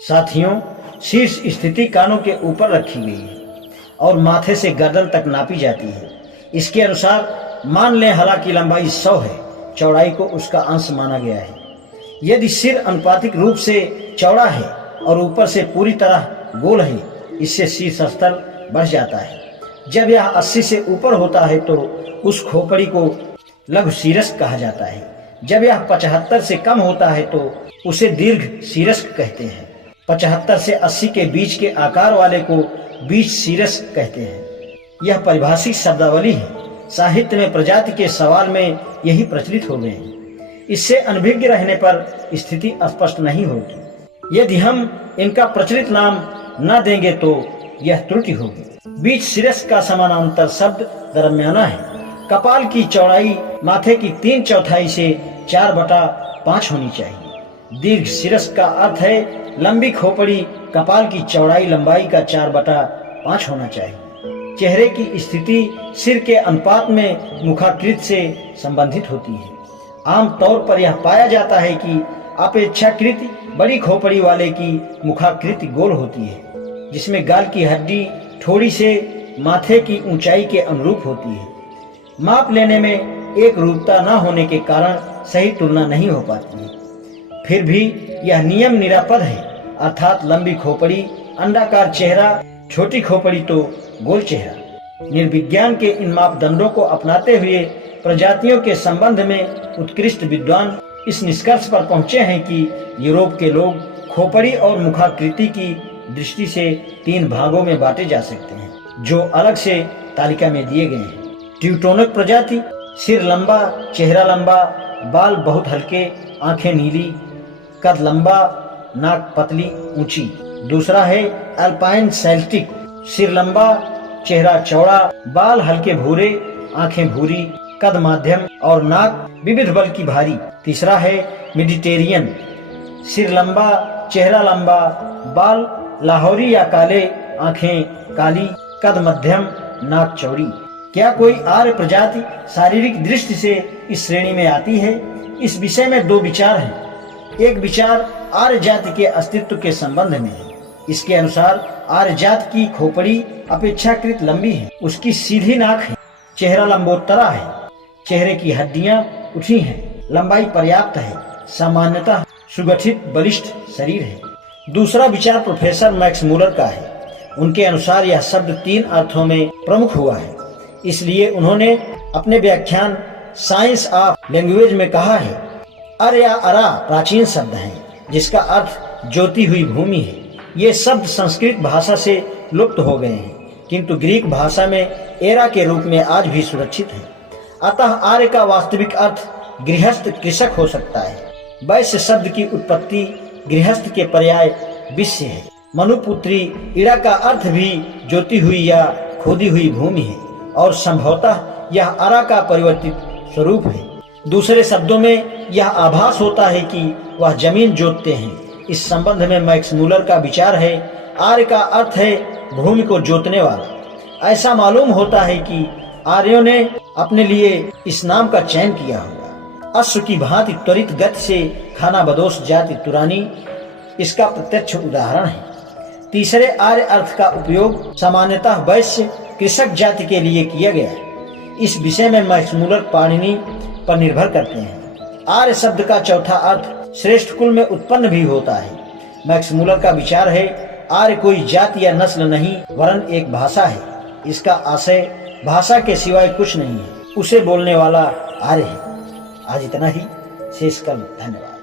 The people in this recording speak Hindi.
साथियों, शीर्ष स्थिति कानों के ऊपर रखी गई है और माथे से गर्दन तक नापी जाती है। इसके अनुसार मान लें हला की लंबाई 100 है, चौड़ाई को उसका अंश माना गया है। यदि सिर अनुपातिक रूप से चौड़ा है और ऊपर से पूरी तरह गोल है, इससे शीर्ष स्तर बढ़ जाता है। जब यह 80 से ऊपर होता है तो उस खोपड़ी को लघु शीर्ष कहा जाता है। जब यह 75 से कम होता है तो उसे दीर्घ शीर्ष कहते हैं। 75 से 80 के बीच के आकार वाले को बीच शीर्ष कहते हैं। यह परिभाषिक शब्दावली है। साहित्य में प्रजाति के सवाल में यही प्रचलित हो गए हैं। इससे अनभिज्ञ रहने पर स्थिति स्पष्ट नहीं होगी। यदि हम इनका प्रचलित नाम न देंगे तो यह त्रुटि होगी। बीच शीर्ष का समानांतर शब्द दरम्याना है। कपाल की चौड़ाई माथे की 3/4 से 4/5 होनी चाहिए। दीर्घ शीर्ष का अर्थ है लंबी खोपड़ी। कपाल की चौड़ाई लंबाई का 4/5 होना चाहिए। चेहरे की स्थिति सिर के अनुपात में मुखाकृति से संबंधित होती है। आमतौर पर यह पाया जाता है कि अपेक्षाकृत बड़ी खोपड़ी वाले की मुखाकृति गोल होती है, जिसमें गाल की हड्डी थोड़ी से माथे की ऊंचाई के अनुरूप होती है। माप लेने में एक रूपता न होने के कारण सही तुलना नहीं हो पाती है। फिर भी यह नियम निरापद है, अर्थात लंबी खोपड़ी अंडाकार चेहरा, छोटी खोपड़ी तो गोल चेहरा। निर्विज्ञान के इन मापदंडों को अपनाते हुए प्रजातियों के संबंध में उत्कृष्ट विद्वान इस निष्कर्ष पर पहुंचे हैं कि यूरोप के लोग खोपड़ी और मुखाकृति की दृष्टि से 3 भागों में बांटे जा सकते हैं, जो अलग से तालिका में दिए गए हैं। ट्यूटोनिक प्रजाति, सिर लंबा, चेहरा लंबा, बाल बहुत हल्के, आंखें नीली, कद लंबा, नाक पतली ऊंची। दूसरा है अल्पाइन सेल्टिक, सिर लंबा, चेहरा चौड़ा, बाल हल्के भूरे, आंखें भूरी, कद माध्यम और नाक विविध बल की भारी। तीसरा है मेडिटेरियन, सिर लंबा, चेहरा लंबा, बाल लाहौरी या काले, आंखें काली, कद मध्यम, नाक चौड़ी। क्या कोई आर्य प्रजाति शारीरिक दृष्टि से इस श्रेणी में आती है? इस विषय में 2 विचार हैं। एक विचार आर्य जाति के अस्तित्व के संबंध में है। इसके अनुसार आर्य जाति की खोपड़ी अपेक्षाकृत लंबी है, उसकी सीधी नाक है, चेहरा लंबोत्तरा है, चेहरे की हड्डियां उठी हैं, लंबाई पर्याप्त है, सामान्यतः सुगठित बलिष्ठ शरीर है। दूसरा विचार प्रोफेसर मैक्स मूलर का है। उनके अनुसार यह शब्द 3 अर्थों में प्रमुख हुआ है। इसलिए उन्होंने अपने व्याख्यान साइंस ऑफ लैंग्वेज में कहा है, अर या अरा प्राचीन शब्द है जिसका अर्थ ज्योति हुई भूमि है। ये शब्द संस्कृत भाषा से लुप्त हो गए हैं, किंतु ग्रीक भाषा में एरा के रूप में आज भी सुरक्षित है। अतः आर्य का वास्तविक अर्थ गृहस्थ कृषक हो सकता है। वैश्य शब्द की उत्पत्ति गृहस्थ के पर्याय विश्य है। मनुपुत्री इड़ा का अर्थ भी ज्योति हुई या खोदी हुई भूमि है और संभवतः यह अरा का परिवर्तित स्वरूप है। दूसरे शब्दों में यह आभास होता है कि वह जमीन जोतते हैं। इस संबंध में मैक्स मूलर का विचार है, आर्य का अर्थ है भूमि को जोतने वाला। ऐसा मालूम होता है कि आर्यों ने अपने लिए इस नाम का चयन किया होगा। अश्व की भांति त्वरित गति से खाना बदोश जाति तुरानी इसका प्रत्यक्ष उदाहरण है। तीसरे आर्य अर्थ का उपयोग सामान्यतः वैश्य कृषक जाति के लिए किया गया है। इस विषय में मैक्स मूलर पाणिनि पर निर्भर करते हैं। आर्य शब्द का चौथा अर्थ श्रेष्ठ कुल में उत्पन्न भी होता है। मैक्स मूलर का विचार है, आर्य कोई जाति या नस्ल नहीं वरन एक भाषा है। इसका आशय भाषा के सिवाय कुछ नहीं है, उसे बोलने वाला आर्य है। आज इतना ही, शेष कल। धन्यवाद।